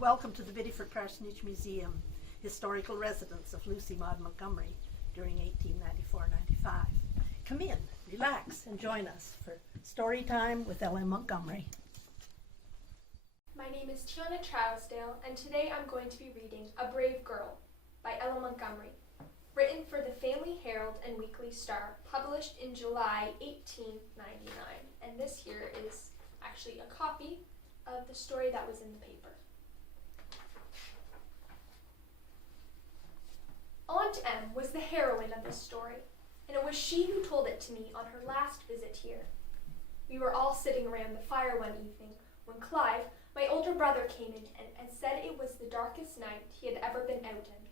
welcome to the Biddeford Parsonage Museum, historical residence of Lucy Maud Montgomery during 1894-95. Come in, relax, and join us for Storytime with LM Montgomery. My name is Tiana Trowsdale, and today I'm going to be reading A Brave Girl by LM Montgomery, written for the Family Herald and Weekly Star, published in July 1899. And this here is actually a copy of the story that was in the paper. Aunt Em was the heroine of this story, and it was she who told it to me on her last visit here. We were all sitting around the fire one evening when Clive, my older brother, came in and said it was the darkest night he had ever been out in.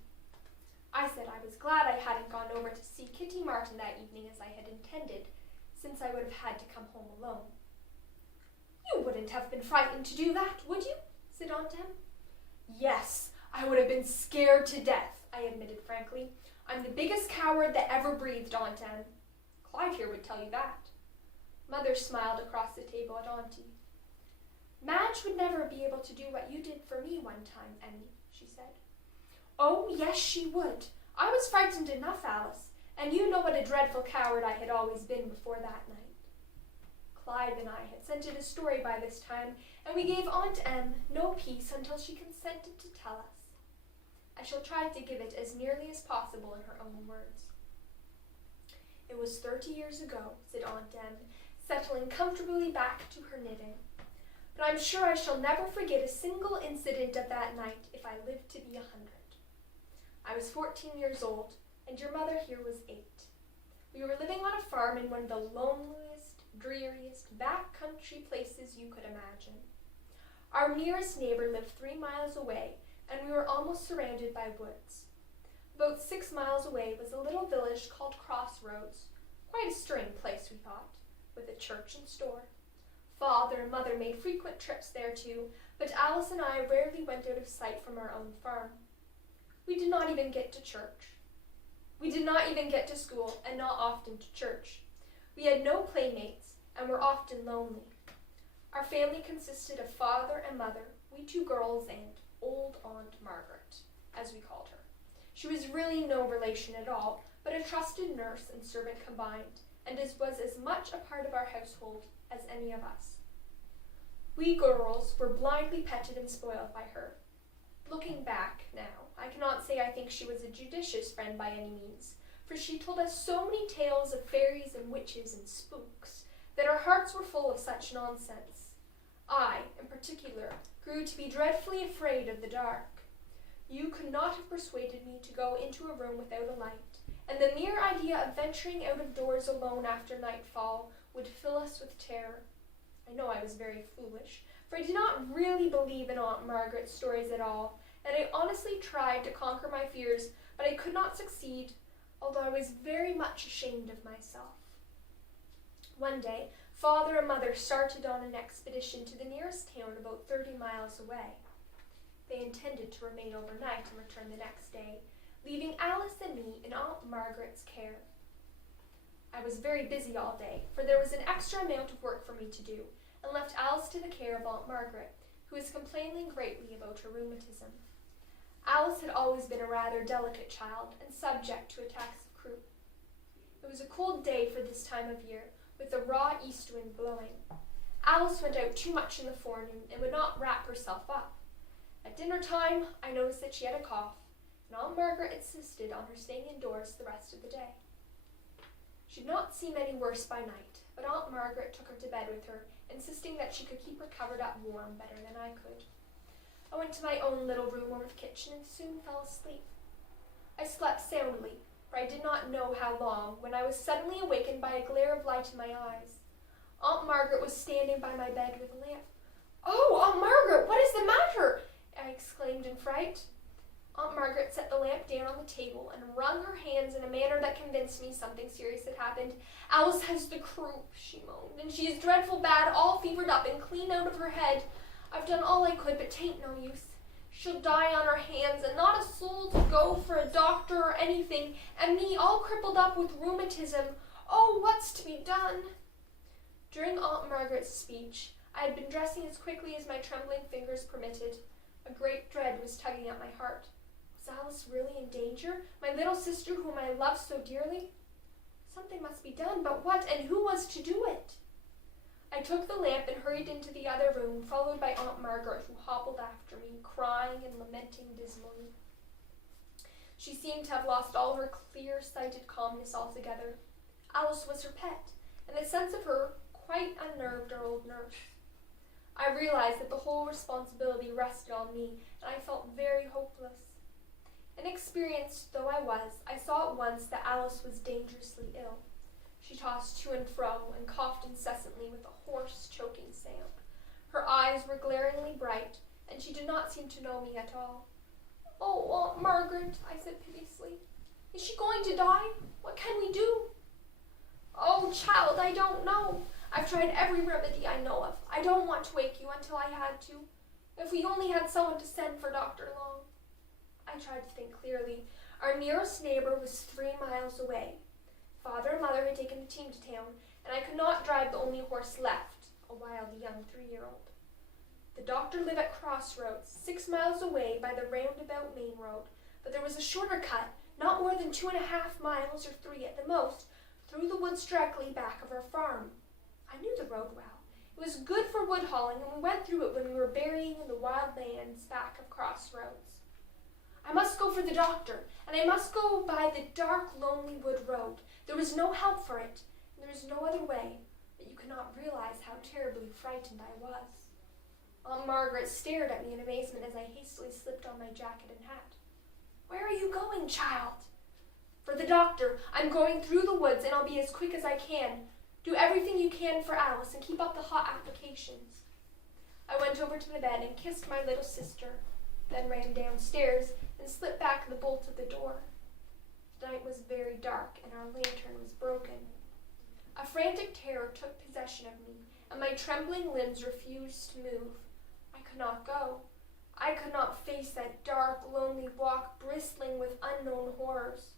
I said I was glad I hadn't gone over to see Kitty Martin that evening as I had intended, since I would have had to come home alone. "You wouldn't have been frightened to do that, would you?" said Aunt Em. "Yes, I would have been scared to death," I admitted frankly. "I'm the biggest coward that ever breathed, Aunt Em. Clive here would tell you that." Mother smiled across the table at Auntie. "Madge would never be able to do what you did for me one time, Emmy," she said. "Oh, yes, she would. I was frightened enough, Alice, and you know what a dreadful coward I had always been before that night." Clive and I had scented a story by this time, and we gave Aunt Em no peace until she consented to tell us. I shall try to give it as nearly as possible in her own words. "It was 30 years ago," said Aunt Em, settling comfortably back to her knitting. "But I'm sure I shall never forget a single incident of that night if I live to be 100. I was 14 years old, and your mother here was 8. We were living on a farm in one of the loneliest, dreariest, back-country places you could imagine. Our nearest neighbor lived 3 miles away, and we were almost surrounded by woods. About 6 miles away was a little village called Crossroads, quite a stirring place, we thought, with a church and store. Father and Mother made frequent trips there too, but Alice and I rarely went out of sight from our own farm. We did not even get to church. We did not even get to school, and not often to church. We had no playmates, and were often lonely. Our family consisted of Father and Mother, we 2 girls, and old Aunt Margaret, as we called her. She was really no relation at all, but a trusted nurse and servant combined, and was as much a part of our household as any of us. We girls were blindly petted and spoiled by her. Looking back now, I cannot say I think she was a judicious friend by any means, for she told us so many tales of fairies and witches and spooks that our hearts were full of such nonsense. I, in particular, grew to be dreadfully afraid of the dark. You could not have persuaded me to go into a room without a light, and the mere idea of venturing out of doors alone after nightfall would fill us with terror. I know I was very foolish, for I did not really believe in Aunt Margaret's stories at all, and I honestly tried to conquer my fears, but I could not succeed, although I was very much ashamed of myself. One day, Father and Mother started on an expedition to the nearest town about 30 miles away. They intended to remain overnight and return the next day, leaving Alice and me in Aunt Margaret's care. I was very busy all day, for there was an extra amount of work for me to do, and left Alice to the care of Aunt Margaret, who was complaining greatly about her rheumatism. Alice had always been a rather delicate child and subject to attacks of croup. It was a cold day for this time of year, with a raw east wind blowing. Alice went out too much in the forenoon and would not wrap herself up. At dinner time, I noticed that she had a cough, and Aunt Margaret insisted on her staying indoors the rest of the day. She did not seem any worse by night, but Aunt Margaret took her to bed with her, insisting that she could keep her covered up warm better than I could. I went to my own little room over the kitchen and soon fell asleep. I slept soundly, for I did not know how long, when I was suddenly awakened by a glare of light in my eyes. Aunt Margaret was standing by my bed with a lamp. "Oh, Aunt Margaret, what is the matter?" I exclaimed in fright. Aunt Margaret set the lamp down on the table and wrung her hands in a manner that convinced me something serious had happened. "Alice has the croup," she moaned, "and she is dreadful bad, all fevered up and clean out of her head. I've done all I could, but 'tain't no use. She'll die on her hands, and not a soul to go for a doctor or anything, and me all crippled up with rheumatism. Oh, what's to be done?" During Aunt Margaret's speech, I had been dressing as quickly as my trembling fingers permitted. A great dread was tugging at my heart. Was Alice really in danger? My little sister whom I loved so dearly? Something must be done, but what, and who was to do it? I took the lamp and hurried into the other room, followed by Aunt Margaret, who hobbled after me, crying and lamenting dismally. She seemed to have lost all her clear-sighted calmness altogether. Alice was her pet, and the sense of her quite unnerved our old nurse. I realized that the whole responsibility rested on me, and I felt very hopeless. Inexperienced though I was, I saw at once that Alice was dangerously ill. She tossed to and fro and coughed incessantly with a hoarse, choking sound. Her eyes were glaringly bright, and she did not seem to know me at all. "Oh, Aunt Margaret," I said piteously, "is she going to die? What can we do?" "Oh, child, I don't know. I've tried every remedy I know of. I don't want to wake you until I had to. If we only had someone to send for Dr. Long." I tried to think clearly. Our nearest neighbor was 3 miles away. Father and mother had taken the team to town, and I could not drive the only horse left, a wild young 3-year-old. The doctor lived at Crossroads, 6 miles away by the roundabout main road, but there was a shorter cut, not more than 2.5 miles or 3 at the most, through the woods directly back of our farm. I knew the road well. It was good for wood hauling, and we went through it when we were berrying in the wild lands back of Crossroads. I must go for the doctor, and I must go by the dark, lonely wood road. There was no help for it, and there was no other way, but you cannot realize how terribly frightened I was. Aunt Margaret stared at me in amazement as I hastily slipped on my jacket and hat. "Where are you going, child?" "For the doctor. I'm going through the woods, and I'll be as quick as I can. Do everything you can for Alice, and keep up the hot applications." I went over to the bed and kissed my little sister, then ran downstairs and slipped back the bolt of the door. The night was very dark, and our lantern was broken. A frantic terror took possession of me, and my trembling limbs refused to move. I could not go. I could not face that dark, lonely walk bristling with unknown horrors.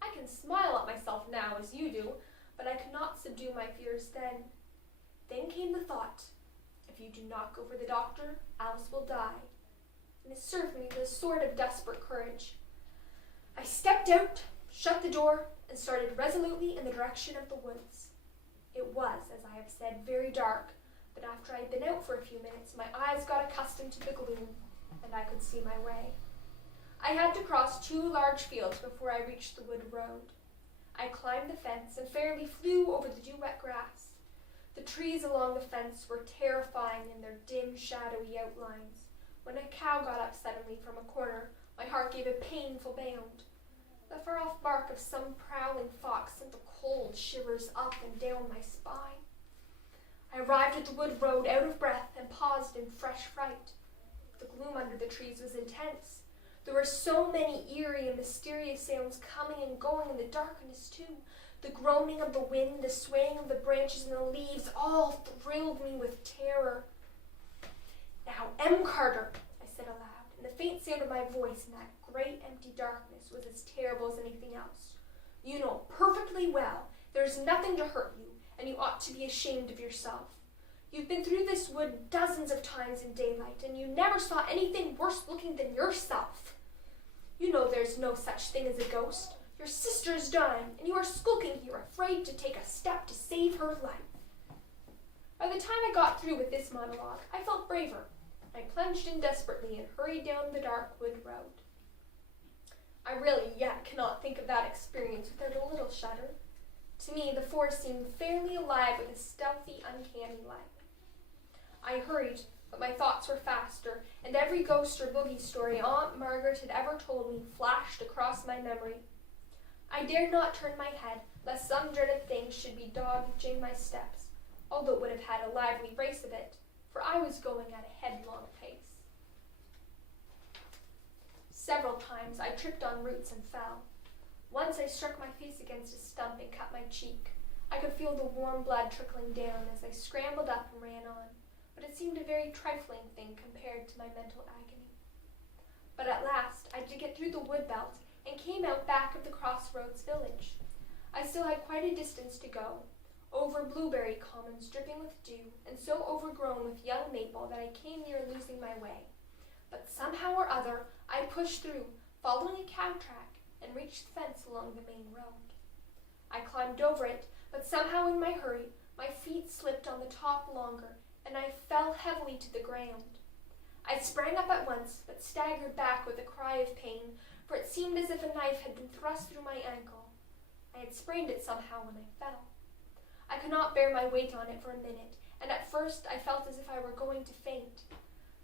I can smile at myself now as you do, but I could not subdue my fears then. Then came the thought, if you do not go for the doctor, Alice will die. And it served me with a sort of desperate courage. I stepped out, shut the door, and started resolutely in the direction of the woods. It was, as I have said, very dark, but after I had been out for a few minutes, my eyes got accustomed to the gloom, and I could see my way. I had to cross 2 large fields before I reached the wood road. I climbed the fence and fairly flew over the dew-wet grass. The trees along the fence were terrifying in their dim, shadowy outlines. When a cow got up suddenly from a corner, my heart gave a painful bound. The far-off bark of some prowling fox sent the cold shivers up and down my spine. I arrived at the wood road out of breath and paused in fresh fright. The gloom under the trees was intense. There were so many eerie and mysterious sounds coming and going in the darkness, too. The groaning of the wind, the swaying of the branches and the leaves, all thrilled me with terror. "Now, M. Carter," I said aloud, and the faint sound of my voice in that great empty darkness was as terrible as anything else. "You know perfectly well there's nothing to hurt you, and you ought to be ashamed of yourself. You've been through this wood dozens of times in daylight, and you never saw anything worse looking than yourself. You know there's no such thing as a ghost. Your sister's dying, and you are skulking here, afraid to take a step to save her life." By the time I got through with this monologue, I felt braver. I plunged in desperately and hurried down the dark wood road. I really yet cannot think of that experience without a little shudder. To me, the forest seemed fairly alive with a stealthy, uncanny light. I hurried, but my thoughts were faster, and every ghost or boogie story Aunt Margaret had ever told me flashed across my memory. I dared not turn my head, lest some dreaded thing should be dogging my steps, although it would have had a lively race of it, for I was going at a headlong pace. Several times I tripped on roots and fell. Once I struck my face against a stump and cut my cheek. I could feel the warm blood trickling down as I scrambled up and ran on, but it seemed a very trifling thing compared to my mental agony. But at last I did get through the wood belt and came out back of the Crossroads village. I still had quite a distance to go, over blueberry commons dripping with dew and so overgrown with young maple that I came near losing my way. but somehow or other I pushed through, following a cow track, and reached the fence along the main road. I climbed over it, but somehow in my hurry, my feet slipped on the top longer, and I fell heavily to the ground. I sprang up at once, but staggered back with a cry of pain, for it seemed as if a knife had been thrust through my ankle. I had sprained it somehow when I fell. I could not bear my weight on it for a minute, and at first I felt as if I were going to faint.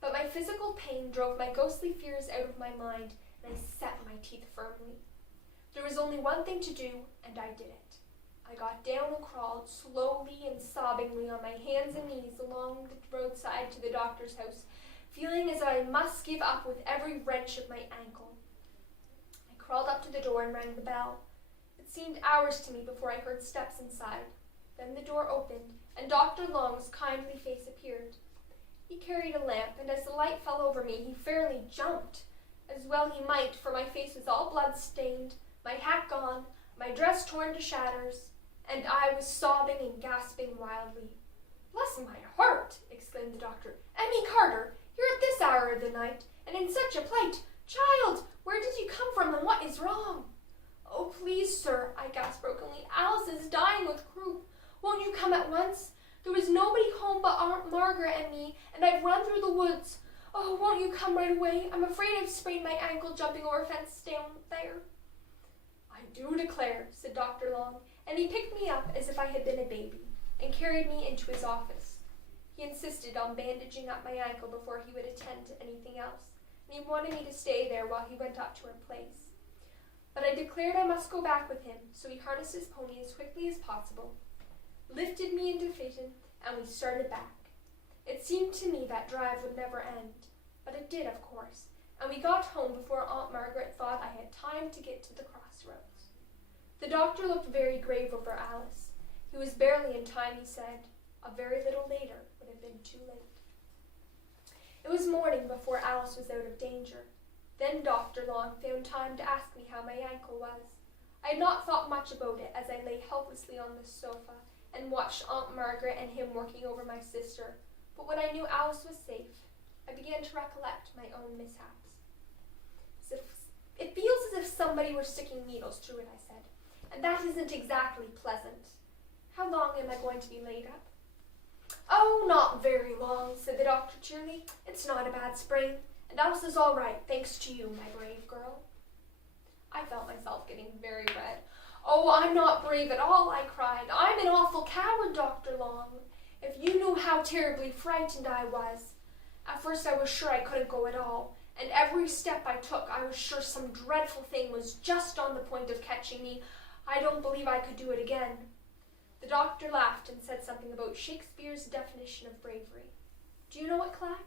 But my physical pain drove my ghostly fears out of my mind, and I set my teeth firmly. There was only one thing to do, and I did it. I got down and crawled slowly and sobbingly on my hands and knees along the roadside to the doctor's house, feeling as though I must give up with every wrench of my ankle. I crawled up to the door and rang the bell. It seemed hours to me before I heard steps inside. Then the door opened, and Dr. Long's kindly face appeared. He carried a lamp, and as the light fell over me, he fairly jumped. As well he might, for my face was all blood-stained, my hat gone, my dress torn to shatters, and I was sobbing and gasping wildly. "Bless my heart!" exclaimed the doctor. "Emmy Carter, here at this hour of the night, and in such a plight! Child, where did you come from, and what is wrong?" "Oh, please, sir," I gasped brokenly, "Alice is dying with croup. Won't you come at once? There was nobody home but Aunt Margaret and me, and I've run through the woods. Oh, won't you come right away? I'm afraid I've sprained my ankle jumping over a fence down there." "I do declare," said Dr. Long, and he picked me up as if I had been a baby, and carried me into his office. He insisted on bandaging up my ankle before he would attend to anything else, and he wanted me to stay there while he went up to her place. But I declared I must go back with him, so he harnessed his pony as quickly as possible, lifted me into Phaeton, and we started back. It seemed to me that drive would never end, but it did, of course, and we got home before Aunt Margaret thought I had time to get to the crossroads. The doctor looked very grave over Alice. He was barely in time, he said. A very little later would have been too late. It was morning before Alice was out of danger. Then Dr. Long found time to ask me how my ankle was. I had not thought much about it as I lay helplessly on the sofa and watched Aunt Margaret and him working over my sister, but when I knew Alice was safe, I began to recollect my own mishaps. "It feels as if somebody were sticking needles through it," I said, "and that isn't exactly pleasant. How long am I going to be laid up?" "Oh, not very long," said the doctor cheerily. "It's not a bad sprain, and Alice is all right, thanks to you, my brave girl." I felt myself getting very red. "Oh, I'm not brave at all," I cried. "I'm an awful coward, Dr. Long. If you knew how terribly frightened I was. At first I was sure I couldn't go at all, and every step I took I was sure some dreadful thing was just on the point of catching me. I don't believe I could do it again." The doctor laughed and said something about Shakespeare's definition of bravery. Do you know it, Claire?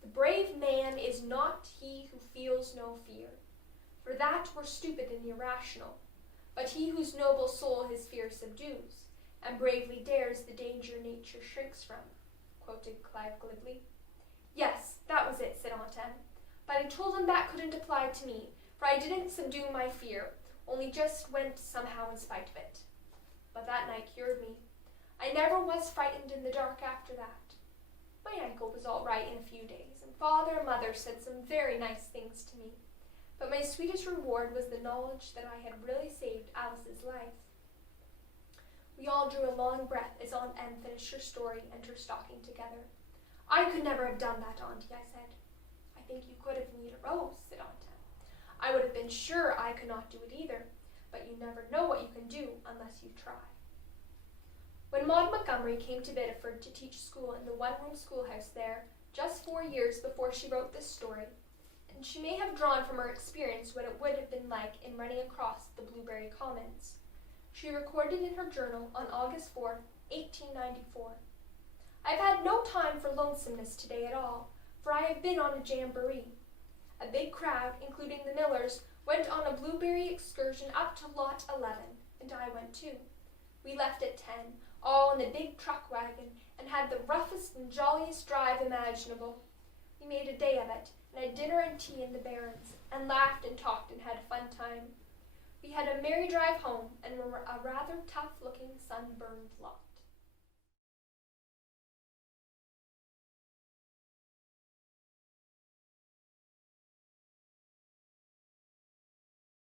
"The brave man is not he who feels no fear, for that were stupid and irrational, but he whose noble soul his fear subdues, and bravely dares the danger nature shrinks from," quoted Clive glibly. "Yes, that was it," said Aunt Em, "but I told him that couldn't apply to me, for I didn't subdue my fear, only just went somehow in spite of it. But that night cured me. I never was frightened in the dark after that. My ankle was all right in a few days, and Father and Mother said some very nice things to me, but my sweetest reward was the knowledge that I had really saved Alice's life." We all drew a long breath as Aunt Em finished her story and her stocking together. "I could never have done that, Auntie," I said. "I think you could have made a rose," said Aunt Em. "I would have been sure I could not do it either, but you never know what you can do unless you try." When Maud Montgomery came to Biddeford to teach school in the one-room schoolhouse there, just 4 years before she wrote this story, and she may have drawn from her experience what it would have been like in running across the Blueberry Commons, she recorded in her journal on August 4, 1894, "I've had no time for lonesomeness today at all, for I have been on a jamboree. A big crowd, including the Millers, went on a blueberry excursion up to Lot 11, and I went too. We left at 10, all in a big truck wagon, and had the roughest and jolliest drive imaginable. We made a day of it, and had dinner and tea in the Barrens, and laughed and talked and had a fun time. We had a merry drive home, and were a rather tough-looking, sunburned lot."